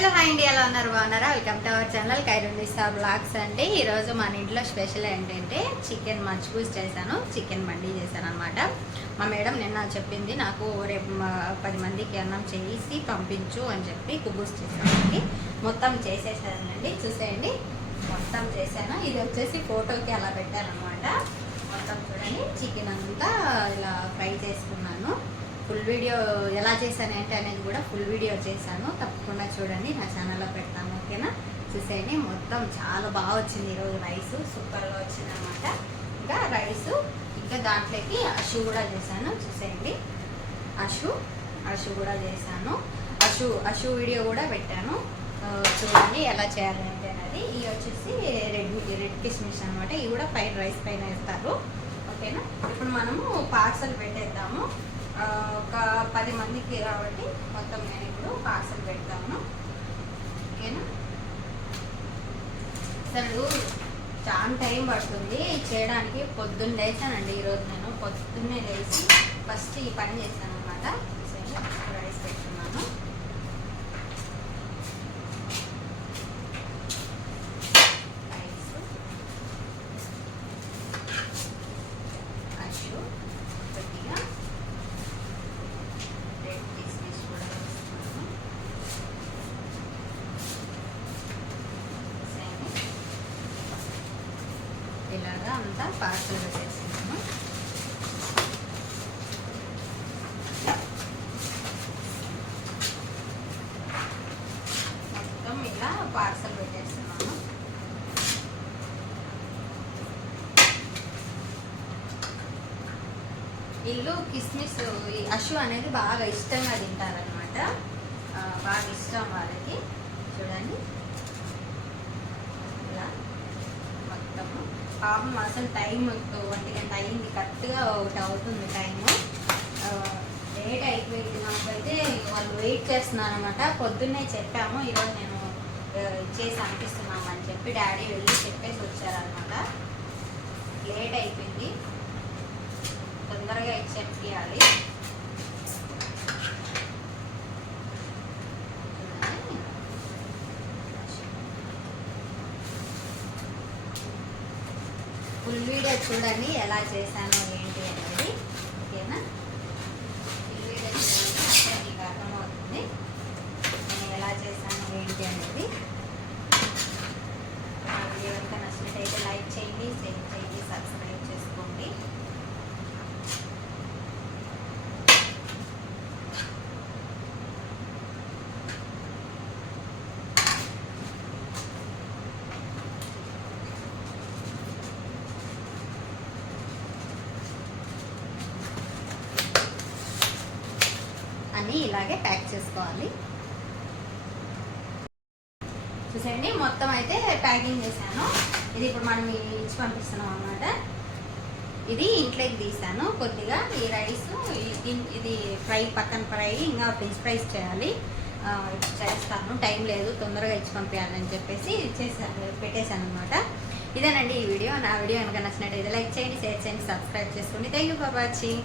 Hello hi అండి. ఎలా ఉన్నారు? బాగున్నారా? వెల్కమ్ టు అవర్ ఛానల్ కైరుండిస్తా బ్లాగ్స్ అంటే ఈరోజు మన ఇంట్లో స్పెషల్ ఏంటంటే చికెన్ మజ్బూస్ చేశాను. చికెన్ మండీ చేశాను అనమాట మా మేడం నిన్న చెప్పింది నాకు రేపు పది మందికి అన్నం చేసి పంపించు అని చెప్పి కుబూస్ చేశానండి. మొత్తం చేసేసానండి. చూసేయండి. మొత్తం చేశాను. ఇది వచ్చేసి ఫోటోకి అలా పెట్టానమాట మొత్తం చూడండి. చికెన్ అంతా ఇలా ఫ్రై చేసుకున్నాను. ఫుల్ వీడియో ఎలా చేశాను ఏంటి అనేది కూడా ఫుల్ వీడియో చేశాను. తప్పకుండా చూడండి నా ఛానల్లో పెడతాను ఓకేనా? చూసేయండి. మొత్తం చాలా బాగా వచ్చింది ఈరోజు రైస్ సూపర్గా వచ్చింది అనమాట ఇంకా రైస్ ఇంకా దాంట్లోకి అషు కూడా చేశాను. చూసేయండి. అషు అషు కూడా చేశాను. అషు అషు వీడియో కూడా పెట్టాను. చూడండి ఎలా చేయాలి ఏంటి అనేది. ఇవి వచ్చేసి రెడ్ రెడ్ కిస్మిస్ అనమాట ఇవి కూడా ఫ్రైడ్ రైస్ పైన వేస్తారు. ఓకేనా? ఇప్పుడు మనము పార్సల్ పెట్టేద్దాము. ఒక పది మందికి కాబట్టి మొత్తం నేను ఇప్పుడు పార్సల్ పెడతాను. ఓకేనా? అసలు చాలా టైం పడుతుంది చేయడానికి. పొద్దున్న లేచానండి ఈరోజు నేను. పొద్దున్నే లేచి ఫస్ట్ ఈ పని చేశాను అనమాట రైస్ పెట్టుకున్నాను రైస్ అషు కొద్దిగా రెడ్ కిస్మిస్ కూడా వేస్తున్నాను సేమ్ ఇలాగా అంతా పార్సల్గా చేసుకున్నాము మొత్తం ఇలా పార్సల్ పెట్టేస్తున్నాను. ఇల్లు కిస్మిస్ అశు అషు అనేది బాగా ఇష్టంగా తింటారన్నమాట బాగా ఇష్టం వాళ్ళకి చూడండి ఇలా మొత్తము పాపం అసలు టైం ఒంటి గంట అయింది కరెక్ట్గా ఒకటి అవుతుంది టైము. లేట్ అయిపోయింది నాకైతే వాళ్ళు వెయిట్ చేస్తున్నారు అనమాట పొద్దున్నే చెప్పాము ఈరోజు నేను చేసి అనిపిస్తున్నాము అని చెప్పి డాడీ వెళ్ళి చెప్పేసి వచ్చారనమాట లేట్ అయిపోయింది తొందరగా ఇచ్చేయాలి ఫుల్ వీడియో చూడండి ఎలా చేశానో ఏంటి అనేది ఓకేనా ఫుల్ వీడియో చూడండి అప్పుడే మీకు అర్థమవుతుంది నేను ఎలా చేశాను ఏంటి అనేది నా వీడియో కనుక నచ్చినట్టయితే లైక్ చేయండి షేర్ చేయండి సబ్స్క్రైబ్ చేసుకోండి అన్నీ ఇలాగే ప్యాక్ చేసుకోవాలి. చూసండి మొత్తం అయితే ప్యాకింగ్ చేశాను. ఇది ఇప్పుడు మనం ఇచ్చి పంపిస్తున్నాం అనమాట ఇది ఇంట్లోకి తీసాను కొద్దిగా. ఈ రైస్ ఇది ఫ్రై పక్కన ఫ్రై ఇంకా ఫ్రెంచ్ ఫ్రైస్ చేయాలి. చేస్తాను. టైం లేదు తొందరగా ఇచ్చి పంపించాలని చెప్పేసి చేశాను పెట్టేశాను అనమాట ఇదేనండి ఈ వీడియో. నా వీడియో కనుక నచ్చినట్టయితే లైక్ చేయండి షేర్ చేయండి సబ్స్క్రైబ్ చేసుకోండి. Thank you for watching